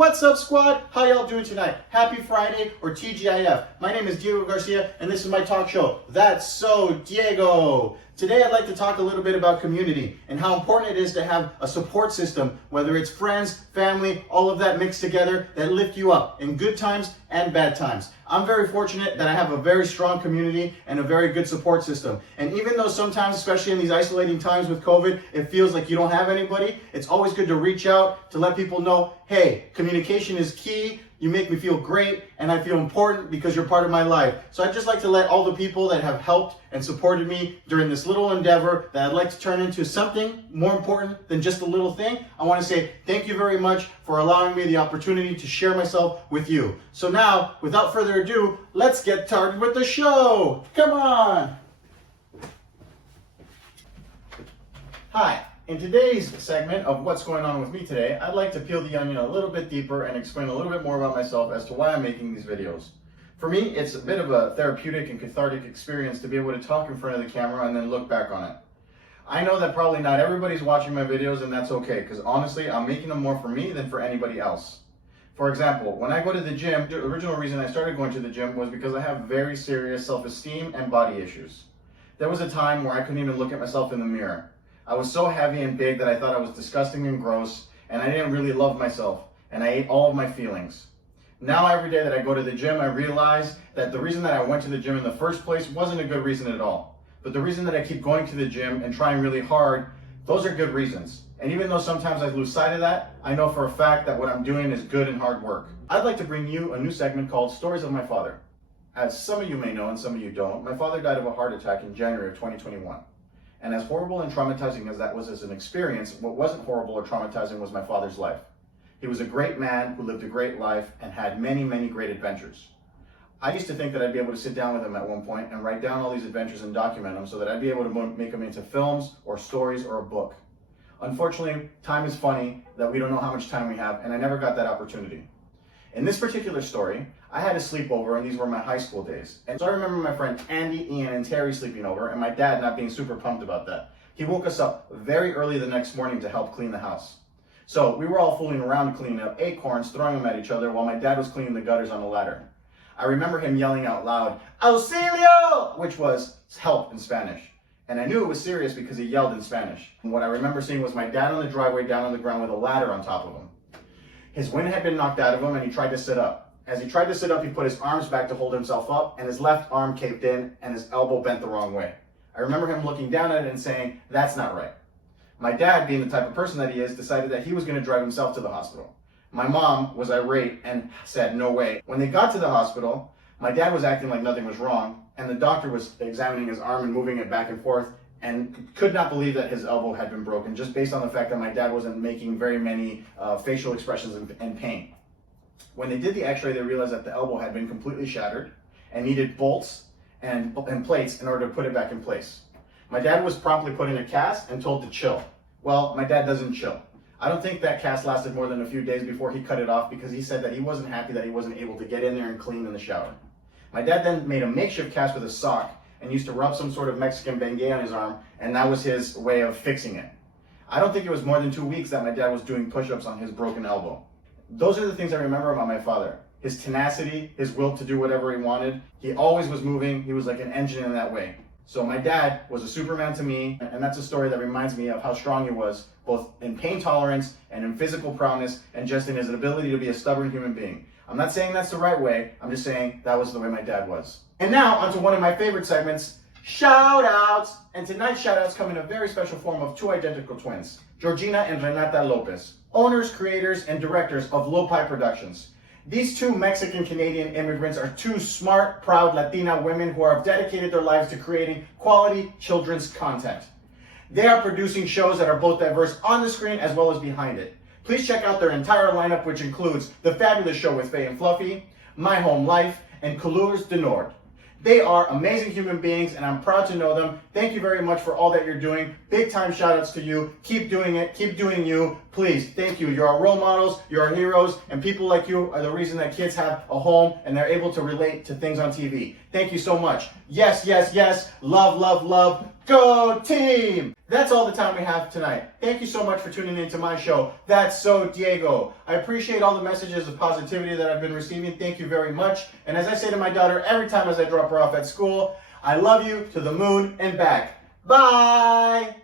What's up, squad? How y'all doing tonight? Happy Friday or TGIF. My name is Diego Garcia, and this is my talk show, That's So Diego. Today I'd like to talk a little bit about community and how important it is to have a support system, whether it's friends, family, all of that mixed together that lift you up in good times and bad times. I'm very fortunate that I have a very strong community and a very good support system. And even though sometimes, especially in these isolating times with COVID, it feels like you don't have anybody, it's always good to reach out to let people know, hey, communication is key. You make me feel great, and I feel important because you're part of my life. So I'd just like to let all the people that have helped and supported me during this little endeavor that I'd like to turn into something more important than just a little thing. I want to say thank you very much for allowing me the opportunity to share myself with you. So now, without further ado, let's get started with the show. Come on. Hi. In today's segment of What's Going On With Me Today, I'd like to peel the onion a little bit deeper and explain a little bit more about myself as to why I'm making these videos. For me, it's a bit of a therapeutic and cathartic experience to be able to talk in front of the camera and then look back on it. I know that probably not everybody's watching my videos, and that's okay, because honestly, I'm making them more for me than for anybody else. For example, when I go to the gym, the original reason I started going to the gym was because I have very serious self-esteem and body issues. There was a time where I couldn't even look at myself in the mirror. I was so heavy and big that I thought I was disgusting and gross, and I didn't really love myself, and I ate all of my feelings. Now every day that I go to the gym, I realize that the reason that I went to the gym in the first place wasn't a good reason at all. But the reason that I keep going to the gym and trying really hard, those are good reasons. And even though sometimes I lose sight of that, I know for a fact that what I'm doing is good and hard work. I'd like to bring you a new segment called Stories of My Father. As some of you may know and some of you don't, my father died of a heart attack in January of 2021. And as horrible and traumatizing as that was as an experience, what wasn't horrible or traumatizing was my father's life. He was a great man who lived a great life and had many, many great adventures. I used to think that I'd be able to sit down with him at one point and write down all these adventures and document them so that I'd be able to make them into films or stories or a book. Unfortunately, time is funny that we don't know how much time we have, and I never got that opportunity. In this particular story, I had a sleepover, and these were my high school days. And so I remember my friend Andy, Ian, and Terry sleeping over, and my dad not being super pumped about that. He woke us up very early the next morning to help clean the house. So we were all fooling around cleaning up acorns, throwing them at each other while my dad was cleaning the gutters on the ladder. I remember him yelling out loud, "Auxilio!" which was help in Spanish. And I knew it was serious because he yelled in Spanish. And what I remember seeing was my dad on the driveway down on the ground with a ladder on top of him. His wind had been knocked out of him, and he tried to sit up. As he tried to sit up, he put his arms back to hold himself up, and his left arm caved in, and his elbow bent the wrong way. I remember him looking down at it and saying, "That's not right." My dad, being the type of person that he is, decided that he was going to drive himself to the hospital. My mom was irate and said, "No way." When they got to the hospital, my dad was acting like nothing was wrong, and the doctor was examining his arm and moving it back and forth, and could not believe that his elbow had been broken, just based on the fact that my dad wasn't making very many facial expressions in pain. When they did the x-ray, they realized that the elbow had been completely shattered and needed bolts and plates in order to put it back in place. My dad was promptly put in a cast and told to chill. Well, my dad doesn't chill. I don't think that cast lasted more than a few days before he cut it off, because he said that he wasn't happy that he wasn't able to get in there and clean in the shower. My dad then made a makeshift cast with a sock and used to rub some sort of Mexican Bengay on his arm, and that was his way of fixing it. I don't think it was more than 2 weeks that my dad was doing push-ups on his broken elbow. Those are the things I remember about my father. His tenacity, his will to do whatever he wanted. He always was moving. He was like an engine in that way. So my dad was a Superman to me, and that's a story that reminds me of how strong he was, both in pain tolerance and in physical prowess, and just in his ability to be a stubborn human being. I'm not saying that's the right way. I'm just saying that was the way my dad was. And now, onto one of my favorite segments, shout-outs. And tonight's shout-outs come in a very special form of two identical twins, Georgina and Renata Lopez, owners, creators, and directors of Lopi Productions. These two Mexican-Canadian immigrants are two smart, proud Latina women who have dedicated their lives to creating quality children's content. They are producing shows that are both diverse on the screen as well as behind it. Please check out their entire lineup, which includes The Fabulous Show with Faye and Fluffy, My Home Life, and Couleurs du Nord. They are amazing human beings, and I'm proud to know them. Thank you very much for all that you're doing. Big time shout outs to you. Keep doing it. Keep doing you. Please, thank you. You're our role models. You're our heroes. And people like you are the reason that kids have a home and they're able to relate to things on TV. Thank you so much. Yes, yes, yes. Love, love, love. Go team! That's all the time we have tonight. Thank you so much for tuning into my show, That's So Diego. I appreciate all the messages of positivity that I've been receiving. Thank you very much. And as I say to my daughter every time as I drop her off at school, I love you to the moon and back. Bye!